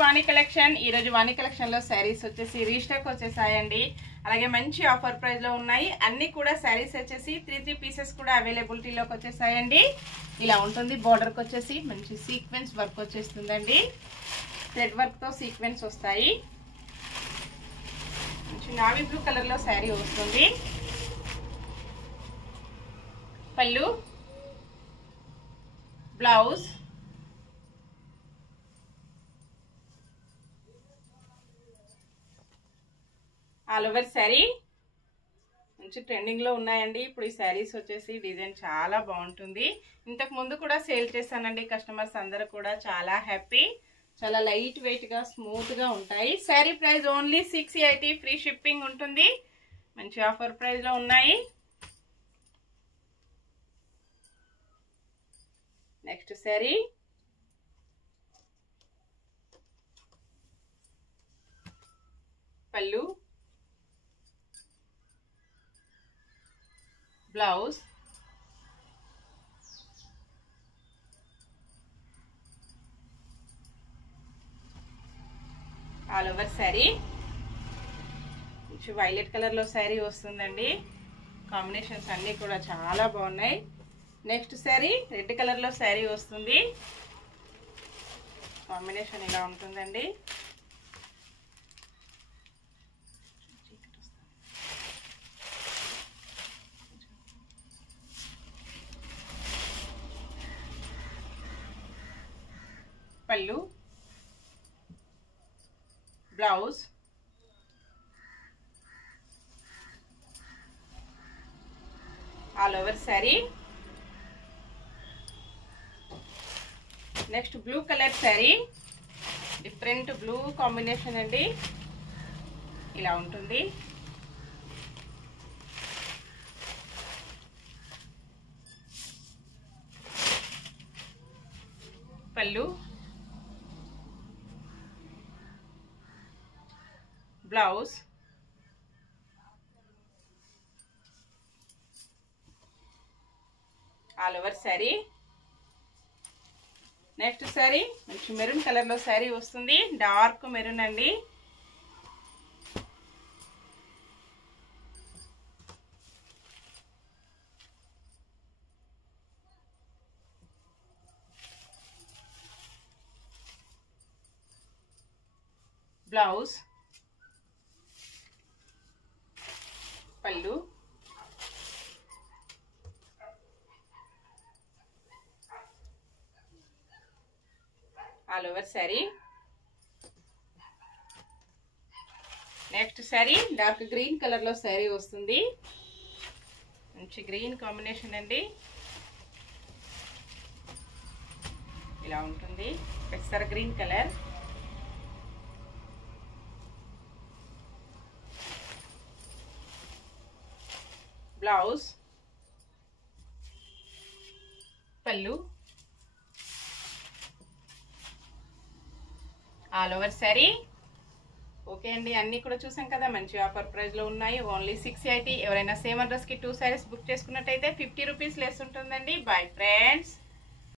వాణి collection. ఈ రోజు వాణి collection లో శారీస్ వచ్చేసి రీస్టాక్ వచ్చేసాయండి. అలాగే మంచి ఆఫర్ ప్రైస్ లో ఉన్నాయి. అన్ని కూడా శారీస్ వచ్చేసి 3 పీసెస్ కూడా అవైలబిలిటీలోకి వచ్చేసాయండి. ఇలా ఉంటుంది. బోర్డర్ కి వచ్చేసి మంచి సీక్వెన్స్ వర్క్ వచ్చేస్తుందండి. థ్రెడ్ వర్క్ తో సీక్వెన్స్ వస్తాయి. మంచి నావీ బ్లూ కలర్ లో శారీ వస్తుంది. పళ్ళు, బ్లౌజ్, ఆల్ ఓవర్ శారీ మంచి ట్రెండింగ్ లో ఉన్నాయండి. ఇప్పుడు ఈ శారీస్ వచ్చేసి డిజైన్ చాలా బాగుంటుంది. ఇంతకు ముందు కూడా సేల్ చేశానండి. కస్టమర్స్ అందరూ కూడా చాలా హ్యాపీ. చాలా లైట్ వెయిట్ గా స్మూత్ గా ఉంటాయి. Sari price only 680, free shipping ఉంటుంది. మంచి ఆఫర్ ప్రైస్ లో ఉన్నాయి. నెక్స్ట్ శారీ పళ్ళు, బ్లౌజ్, ఆల్ ఓవర్ శారీ మంచి వైలెట్ కలర్ లో శారీ వస్తుందండి. కాంబినేషన్స్ అన్ని కూడా చాలా బాగున్నాయి. నెక్స్ట్ శారీ రెడ్ కలర్ లో శారీ వస్తుంది. కాంబినేషన్ ఇలా ఉంటుందండి. పళ్ళు, blouse, all over sari. Next blue colour sari, different blue combination అండి. ఇలా ఉంటుంది. పళ్ళు, blouse, all over sari. Next sari మంచి మెరూన్ కలర్ లో శారీ వస్తుంది. డార్క్ మెరూన్ అండి. బ్లౌజ్, పళ్ళు, all over sari. Next sari dark green colour లో శారీ వస్తుంది. మంచి గ్రీన్ కాంబినేషన్ అండి. ఇలా ఉంటుంది. పెసర గ్రీన్ కలర్. బ్లౌజ్, పళ్ళు, ఆల్ ఓవర్ శారీ. ఓకే అండి, అన్ని కూడా చూసాం కదా. మంచి ఆఫర్ ప్రైస్ లో ఉన్నాయి. ఓన్లీ 680. ఎవరైనా సేమ్ అడ్రస్ కి 2 శారీస్ బుక్ చేసుకున్నట్టయితే 50 రూపీస్ లెస్ ఉంటుందండి. Bye friends.